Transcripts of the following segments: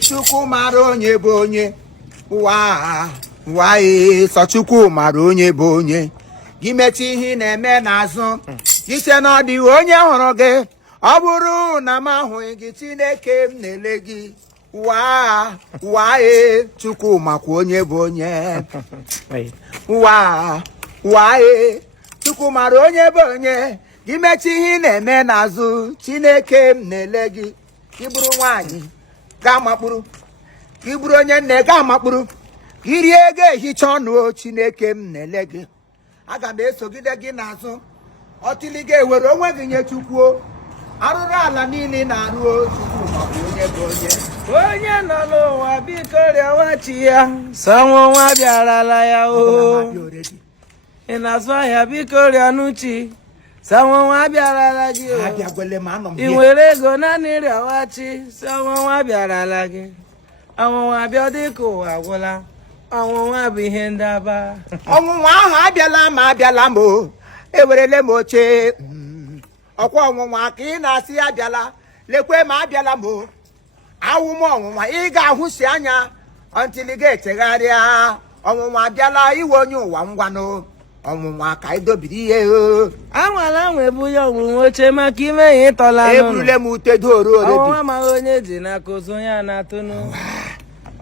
Chukwu mara onye bụ onye. Sọ Chukwu mara onye bụ onye. Gị mechi ihe na-eme n'azụ. Gị sị na ọ dị onye hụrụ gị. Ọ bụrụ na m ahụghị gị, Chineke m na-ele gị. Chukwu makwa onye bụ onye. Chukwu mara onye bụ onye. Gị mechi ihe na-eme n'azụ. Chineke m na-ele gị. Gị bụrụ nwaanyị gaa makpụrụ. Gị bụrụ onye nne gaa makpụrụ. Gị rie ego ehicha ọnụ. Chineke m na-ele gị. Aga m esogide gị n'azụ. Ọtịlị ga-ewere onwe gị nye Chukwu. Arụrụ ala niile na-arụ. Chukwu makwa onye bụ onye. Onye nọ n'ụwa biko rịọwa chi ya. Sọ nwa bịarala ya o. Ị na-azụ ahịa biko rịọnụ chi. Sọ nwa bịarala gị o. Ị nwere ego naanị rịọwa chi. Sọ nwa bịarala gị. Ọnwụnwa bịa dịka ụwa agwụla. Ọnwụnwa bụ ihe ndaba. Ọnwụnwa ahụ abịala ma abịala m o. Ewerele m oche. Ọkwa ọnwụnwa ka ị na-asị ya abịala. Lekwe ma abịala m o. Awụ m ọnwụnwa ị ga-ahụsi anya until ị ga-echegharịa. Ọnwụnwa abịala iwe onye ụwa ngwanụ. Ọnwụnwa ka idobiri ihe o. Anwala nwebu ya ọnwụnwa oche maka ime ihe ịtọla n'ụlọ. Eburule m ute doro oredi. Ọnwụnwa amaghị onye ji n'aka ozu ya na-atụnụ.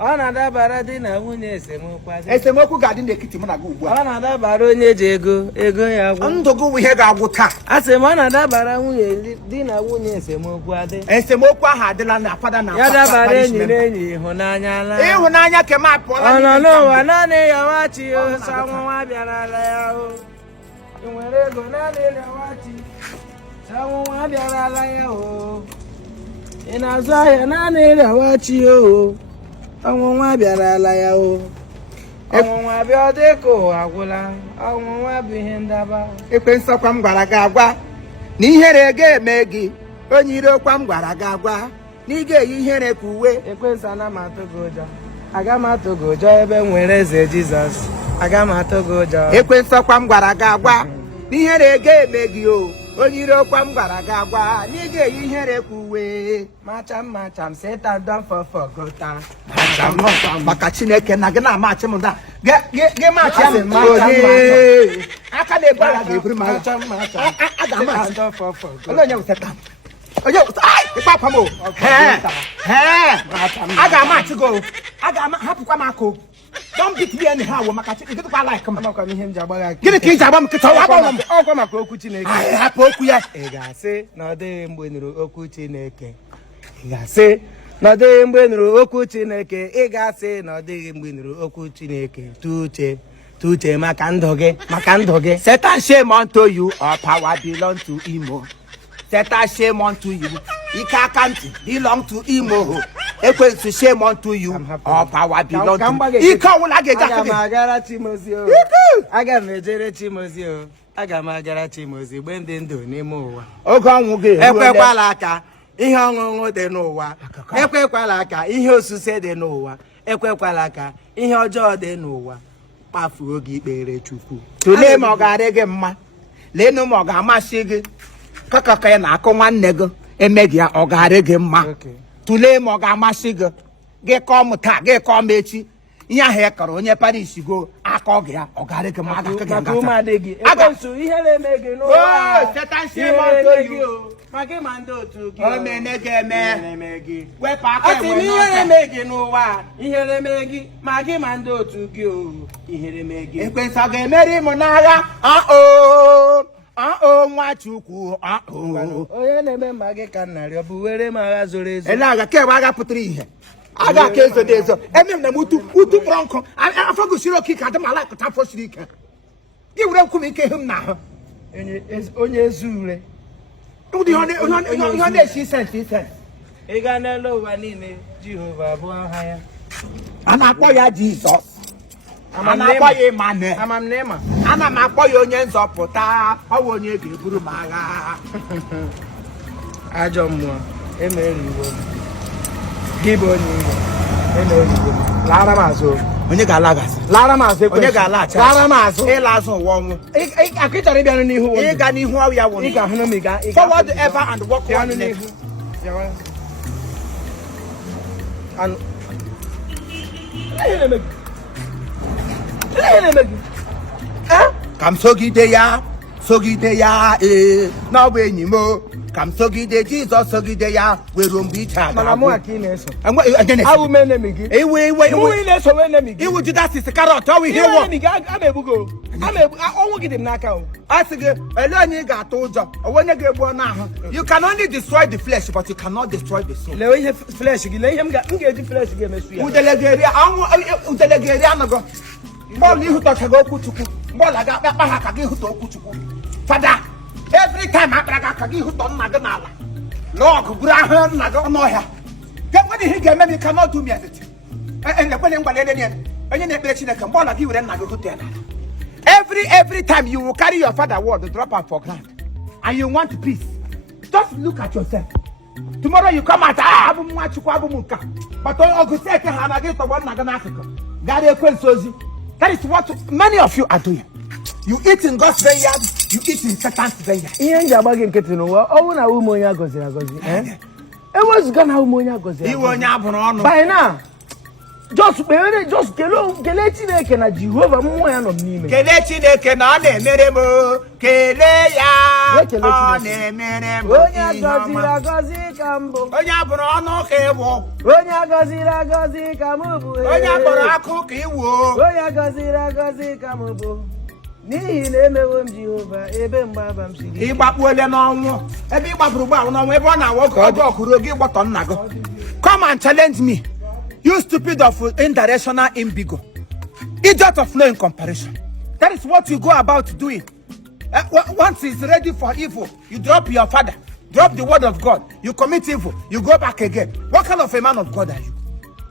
Ọ na-adabara di na nwunye esemokwu. Esemokwu ga-adị n'ekiti mụ na gị ugbu a. Ọ na-adabara onye ji ego ya gwụ. Ndụ gị bụ ihe ga-agwụ taa. Asị m ọ na-adabara nwunye di na nwunye esemokwu adị. Esemokwu ahụ adịla na fada na ya dabara enyi na enyi ịhụnanya ala. Ịhụnanya ke m apụọla. Ọ nọ n'ụwa naanị ya wachi o. Sọ nwa bịarala ya o. Ị nwere ego naanị ya wachi. Sọ nwa bịarala ya o. Ị na-azụ ahịa naanị ya wachi o. Ọnwụnwa bịarala ya o. Ọnwụnwa bịa dịka ụwa agwụla. Ọnwụnwa bụ ihe ndaba. Ekwensu kwa m gwara gị agwa na ihere ga-eme gị. Onye iro kwa m gwara gị agwa na ị ga-eyi ihere ka uwe. Ekwensu ana m atụ gị ụjọ. Aga m atụ gị ụjọ ebe m nwere eze Jizọs. Aga m atụ gị ụjọ. Ekwensu kwa m gwara gị agwa na ihere ga-eme gị o. Onye iro kwa m gwara gị agwa na ị ga-eyi ihere ka uwe. Macham Satan don forgota. Maka Chineke na gị na-amachi m da. Gị machi ya m onye. Aka na-ebu agha ga-eburu m agha. Aga amachi. Onye bụ Satan. Onye bụ ịkpakwa m o. A ga-amachi gị o. Hapụkwa m aka o. Don't beat me anyhow maka Chineke kwa like m. Amakwa m ihe m ji agba gị. Gịnị ka ị ji agba m kịta? Ọkwa maka okwu Chineke. Hapụ okwu ya. Ị ga-asị na ọ dịghị mgbe nụrụ okwu Chineke. Ị ga-asị na ọ dịghị mgbe nụrụ okwu Chineke. Ị ga-asị na ọ dịghị mgbe nụrụ okwu Chineke. Tuche maka ndụ gị. Satan shame unto you, all power belong to Imo. Satan shame unto you. Ike aka ntị belong to Imo. Ekwensu shame unto you, all power belong to Ike ọwụla ga-eji aka gị. Aga m agara Chimozi o. Aga m ejere Chimozi o. Aga m agara Chimozi gbe ndị ndụ n'ime ụwa. Oge ọnwụ gị ekwekwala aka ihe ọṅụṅụ dị n'ụwa. Ekwekwala aka ihe osise dị n'ụwa. Ekwekwala aka ihe ọjọọ dị n'ụwa. Kpafuo gị ikpere Chukwu. Tulee ma ọ ga-adị gị mma. Leenụ ma ọ ga-amasị gị. Kakaka ya na-akụ nwanne gị emeghị ya ọ ga-adị gị mma. Tulee ma ọ ga-amasị gị. Gị kọọ m taa, gị kọọ m echi. Ihe ahụ ị kọrọ onye Paris go aka ọ ga ya ọ ga-adị gị mma. Ekwensu ihe na-eme gị n'ụwa. Satan shame unto you. Maka ịma ndị otu gị. O mene gị eme. Wepụ aka Asị m ihe na-eme gị n'ụwa. Ihe na-eme gị maka ịma ndị otu gị o. Ihe na-eme gị. Ekwensu ọ ga-emeri m n'agha. Nwa Chukwu. Onye na-eme mma gị ka nnarị ọ bụ were m agha zoro ezo. Ele agha kemgbe agha pụtara ihe. Agha ka ezo dị ezo. Eme m na m utu kpọrọ nkụ. Afọ gosiri oke ike adị m ala ịkụta afọ siri ike. Gị were nkwụ m ike ihe m n'ahụ. Onye ezi ure. Ihe na-esi ise. Ị gaa n'elu ụwa niile Jehova bụ aha ya. A na-akpọ ya Jizọs. A na-akpọ ya Emmanuel. Amamnema. Ana m akpọ ya onye nzọpụta. Ọ bụ onye ga-eburu m agha. Ajọ mmụọ emere iwu. Gị bụ onye iwu. Emere iwu. Lara m azụ. Onye ga-alagasị. Lara m azụ. Onye ga-alacha. Lara m azụ. Ịla azụ ụwa ọnwụ. Akụ chọrọ ịbịa n'ihu ụwa. Ịga n'ihu ọrụ ya wụ. Ị ga-ahụ na m ịga. Forward ever and walk one n'ihu. And Kam sogide ya, na we nyimo. Kam sogide Jesus sogide ya, we rumbi cha. mana mo akine so. Again, I will name me. Ewe. Who so we name me? He would do that is the carrot. How we hear what? I'm a bugo. I won't get him now. I say, alone got told you. When you get one now, you can only destroy the flesh, but you cannot destroy the soul. Lay him flesh, lay him get the flesh again. Udelegeria, udelegeria go. More you talk about Kutuku. More like that Bahaki who talk Kutuku. Father, every time I Kagi who don't Naganala. Lord, Graham Naganoya. Get what he gave me, you cannot do me anything. And the wedding Valerian, and you never let you come on, you and Nago. Every time you will carry your father word to drop out for granted, and you want peace, just look at yourself. Tomorrow you come out, but August 2nd, I get the one Nagan. That is what many of you are doing. You eat in God's vineyard, you eat in Satan's vineyard. Inyanga getting over. Oh, na umonya gozi. It was gonna umonya gozi. You were not by now. Just Kelechi Neke na Jehovah moya no nime. Kelechi Neke na ne meremo. Keleya. Ne meremo. Onya gozi kambo. Onya brono kewo. Onya gozi kamubu. Onya boraku kiwo. Onya gozi kamubu. N'ihi na emewo m Jehova ebe mgbaba m siri. Ịgbakpuole n'ọnwụ. Ebe ịgbapụrụ gba n'ọnwụ ebe ọ na-awọ ka ọjọọ kwuru oge ịgbọtọ nna gị. Come and challenge me. You stupid of indirectional imbigo. Idiot of no in comparison. That is what you go about doing. Once it's ready for evil, you drop your father, drop the word of God, you commit evil, you go back again. What kind of a man of God are you?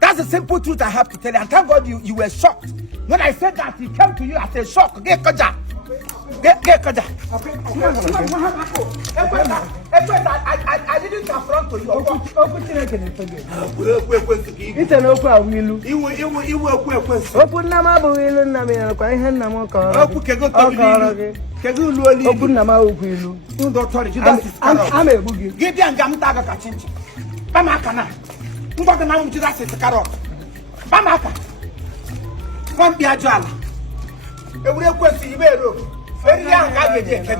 That's the simple truth I have to tell you. And thank God you were shocked. When I said that, he came to you as a shock. Get koja. I didn't confront to you. It's an okwa wilu. Iwu Open nama bu wilu na me na kwa ihe na mo ko. Kegu luoli. Open nama okwilu. Ndo tori Jesus is carrot. I'm a boogie. Give ya ngam taga ka chinchi. Bamaka na. Ngoga na Jesus is carrot. Bamaka. Kon bia jala. Ewure kwesi ibero. Very young guy get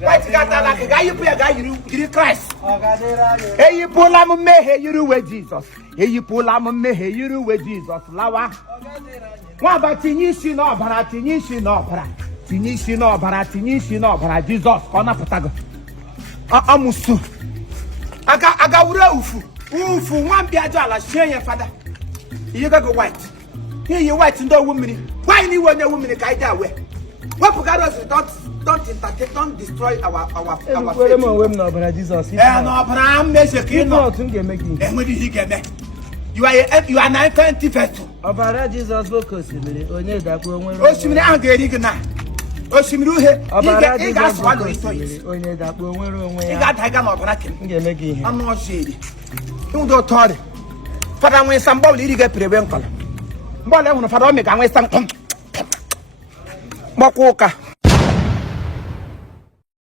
White got like a guy you play a guy you Christ. Hey, you pull am me, hey, you with Jesus. Hey, you pull am me, hey, you with Jesus. Lawa. What about Tinishi no, Baratinishi no, Tinishi no, Baratinishi no, Bara Jesus, Kona Patago. Amusu. Aga Ufu, one biajala, share your father. You got go white. Here you white and no woman. Why you want your woman a guy that way? What Pugados don't entertain, don't destroy our faith. Jesus. No, Abraham you are 920 vessel. Obara Jesus focus onye dakpo onwe. Osimiri ahụ ga-eri gị na. Osimiri uhe. Ị ga-asụwa ito isi. Onye dakpo onwe ya. Ị ga-adaga na ọbara kem. Ga-eme gị ihe. Anụ ọsọ eri. Ụdọ tọrị. Fada nwe sam bọọlụ iri ga-epere ebe nkọla. Bọọlụ ehụrụ fada ọ mee ka nwe sam. Gbakwa ụka.